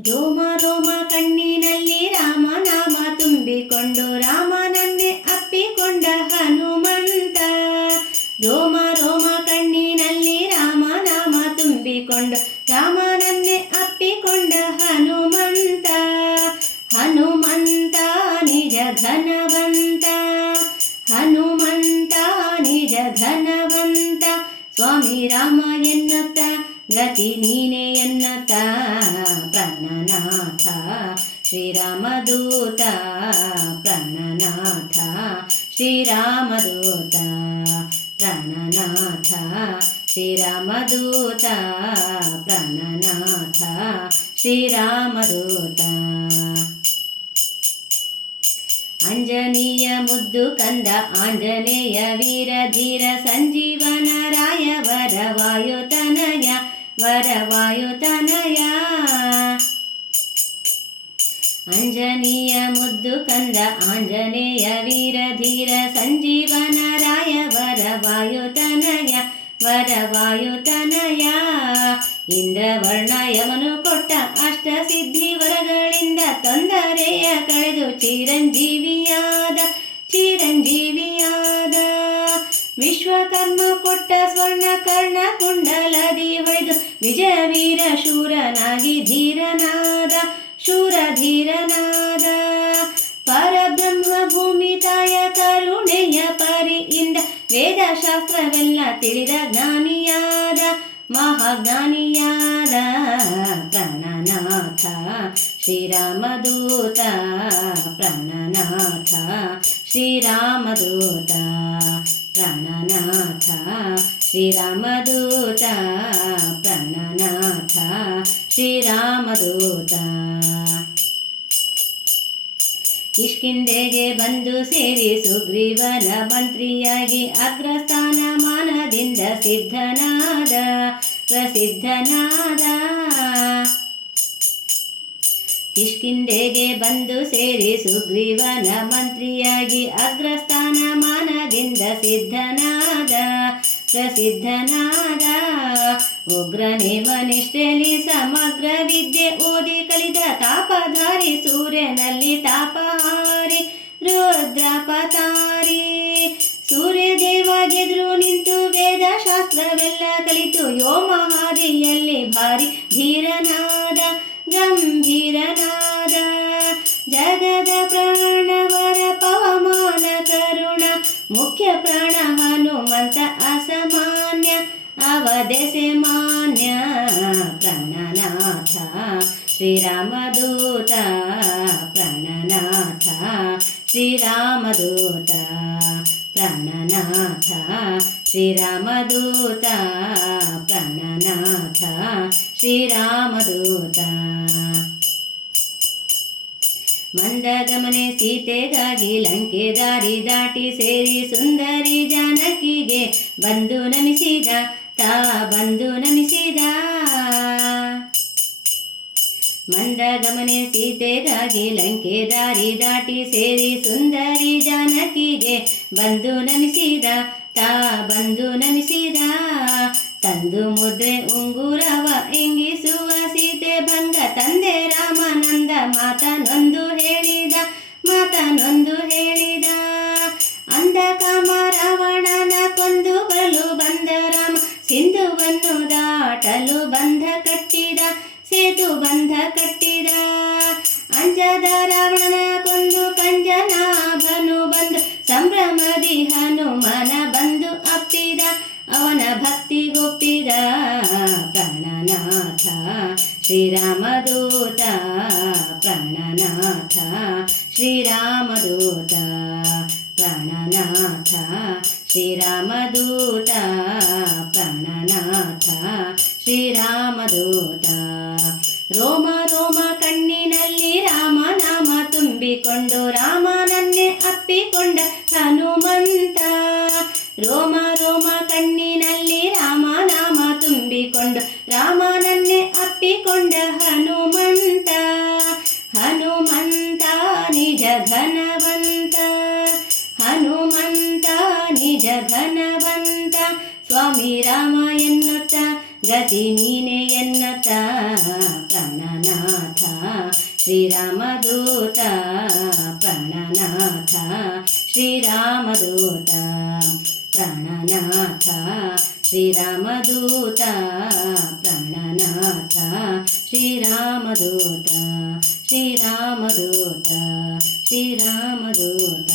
ರೋಮ ರೋಮ ಕಣ್ಣಿನಲ್ಲಿ ರಾಮನಾಮ ತುಂಬಿಕೊಂಡು ರಾಮನನ್ನೇ ಅಪ್ಪಿಕೊಂಡ ಹನುಮಂತ. ರೋಮ ರೋಮ ಕಣ್ಣಿನಲ್ಲಿ ರಾಮನಾಮ ತುಂಬಿಕೊಂಡು ರಾಮನನ್ನೇ ಅಪ್ಪಿಕೊಂಡ ಹನುಮಂತ. ಹನುಮಂತ ನಿಜ ಘನವಂತ ಗತಿ ನೀನೇ ಎನ್ನತ ಪ್ರಾಣನಾಥ. ಶ್ರೀರಾಮದೂತ ಪ್ರಾಣನಾಥ. ಶ್ರೀರಾಮದೂತ ಪ್ರಾಣನಾಥ. ಶ್ರೀರಾಮದೂತ ಪ್ರಾಣನಾಥ. ಶ್ರೀರಾಮದೂತ. ಅಂಜನೀಯ ಮುದ್ದು ಕಂದ, ಆಂಜನೇಯ ವೀರ ಧೀರ ಸಂಜೀವನ ರಾಯವರ ವಾಯುತನಯ ವರ ವಾಯುತನಯ ಅಂಜನೀಯ ಮುದ್ದು ಕಂದ ಆಂಜನೇಯ ವೀರ ಧೀರ ಸಂಜೀವನ ರಾಯ ವರವಾಯುತನಯ ವರವಾಯುತನಯ ವರ ವಾಯುತನಯ ಇಂದ್ರವರ್ಣ ಯಮನು ಕೊಟ್ಟ ಅಷ್ಟ ಸಿದ್ಧಿ ವರಗಳಿಂದ ತೊಂದರೆಯ ಕಳೆದು ಚಿರಂಜೀವಿಯಾದ ಕೊಟ್ಟ ಸ್ವರ್ಣ ಕರ್ಣ ಕುಂಡಲದಿ ಹೊಳೆದು ವಿಜಯ ವೀರ ಶೂರನಾಗಿ ಧೀರನಾದ ಶೂರ ಧೀರನಾದ ಪರಬ್ರಹ್ಮ ಭೂಮಿ ತಾಯ ಕರುಣೆಯ ಪರಿಯಿಂದ ವೇದಶಾಸ್ತ್ರವೆಲ್ಲ ತಿಳಿದ ಜ್ಞಾನಿಯಾದ, ಮಹಾಜ್ಞಾನಿಯಾದ ಪ್ರಣನಾಥ, ಶ್ರೀರಾಮದೂತ ಪ್ರಣನಾಥ, ಶ್ರೀರಾಮದೂತ. ಪ್ರಾಣನಾಥ ಶ್ರೀರಾಮದೂತ ಪ್ರಾಣನಾಥ ಶ್ರೀರಾಮದೂತ ಕಿಷ್ಕಿಂದೆಗೆ ಬಂದು ಸೇರಿ ಸುಗ್ರೀವನ ಮಂತ್ರಿಯಾಗಿ ಅಗ್ರಸ್ಥಾನ ಮಾನದಿಂದ ಸಿದ್ಧನಾದ ಪ್ರಸಿದ್ಧನಾದ ಕಿಷ್ಕಿಂದೆಗೆ ಬಂದು ಸೇರಿ ಸುಗ್ರೀವನ ಮಂತ್ರಿಯಾಗಿ ಅಗ್ರಸ್ಥಾನ ಮಾನದಿಂದ ಸಿದ್ಧನಾದ, ಪ್ರಸಿದ್ಧನಾದ. ಉಗ್ರನೇ ಮನಿಷ್ಠೆಯಲ್ಲಿ ಸಮಗ್ರ ವಿದ್ಯೆ ಓದಿ ಕಲಿತ ತಾಪಧಾರಿ ಸೂರ್ಯನಲ್ಲಿ ತಾಪಹಾರಿ ರುದ್ರಪತಾರಿ ಸೂರ್ಯದೇವ ಗೆದ್ರು ನಿಂತು ವೇದ ಶಾಸ್ತ್ರವೆಲ್ಲ ಕಲಿತು ಯೋಮಹಾದಿಯಲ್ಲಿ ಭಾರಿ ಧೀರನಾದ. ಗಂಭೀರನಾದ ಜಗದ ಪ್ರಾಣವರ ಪವಮಾನ ಕರುಣ ಮುಖ್ಯ ಪ್ರಾಣ ಹನುಮಂತ ಅಸಮಾನ್ಯ ಅವದೆಸೆ ಮಾನ್ಯ ಪ್ರಾಣನಾಥ ಶ್ರೀರಾಮದೂತ ಪ್ರಾಣನಾಥ ಶ್ರೀರಾಮದೂತ ಪ್ರಾಣನಾಥ ಶ್ರೀರಾಮದೂತ ಪ್ರಾಣನಾಥ ಶ್ರೀರಾಮದೂತ ಮಂದಗಮನೆ ಸೀತೆಗಾಗಿ ಲಂಕೆ ದಾರಿ ದಾಟಿ ಸೇರಿ ಸುಂದರಿ ಜಾನಕಿಗೆ ಬಂದು ನಮಿಸಿದ ತಾ ಬಂದು ನಮಿಸಿದ. ಮಂದಗಮನೆ ಸೀತೆಗಾಗಿ ಲಂಕೆ ದಾರಿ ದಾಟಿ ಸೇರಿ ಸುಂದರಿ ಜಾನಕಿಗೆ ಬಂದು ನಮಿಸಿದ ತಾ ಬಂದು ನಮಿಸಿದ. ತಂದು ಮುದ್ರೆ ಉಂಗುರವ ಎಂಗಿಸುವ ಸೀತೆ ಬಂದ ತಂದೆ ರಾಮಾನಂದ ಮಾತನೊಂದು ರಾವಣನ ಕೊಂದು ಕಂಜನಾಭನು ಬಂದು ಸಂಭ್ರಮದಿ ಹನುಮನ ಬಂದು ಅಪ್ಪಿದ ಅವನ ಭಕ್ತಿಗೊಪ್ಪಿದ ಪ್ರಾಣನಾಥ ಶ್ರೀರಾಮದೂತ ಪ್ರಾಣನಾಥ ಶ್ರೀರಾಮದೂತ ಪ್ರಾಣನಾಥ ಶ್ರೀರಾಮದೂತ ಪ್ರಾಣನಾಥ ಶ್ರೀರಾಮದೂತ ರೋಮ ರೋಮ ಕಣ್ಣಿನಲ್ಲಿ ರಾಮನಾಮ ತುಂಬಿಕೊಂಡು ರಾಮನನ್ನೇ ಅಪ್ಪಿಕೊಂಡ ಹನುಮಂತ ರೋಮ ರೋಮ ಕಣ್ಣಿನಲ್ಲಿ ರಾಮನಾಮ ತುಂಬಿಕೊಂಡು ರಾಮನನ್ನೇ ಅಪ್ಪಿಕೊಂಡ ಹನುಮಂತ. ಹನುಮಂತ ನಿಜ ಘನವಂತ. ಹನುಮಂತ ನಿಜ ಘನವಂತ. ಸ್ವಾಮಿ ರಾಮ ಎನ್ನುತ್ತ, ಗತಿ ನೀನೆ ಎನ್ನುತ್ತ, ಪ್ರಾಣನಾಥ. ಶ್ರೀರಾಮದೂತ ಪ್ರಾಣನಾಥ ಶ್ರೀರಾಮದೂತ ಪ್ರಾಣನಾಥ ಶ್ರೀರಾಮದೂತ ಪ್ರಾಣನಾಥ ಶ್ರೀರಾಮದೂತ ಶ್ರೀರಾಮದೂತ ಶ್ರೀರಾಮದೂತ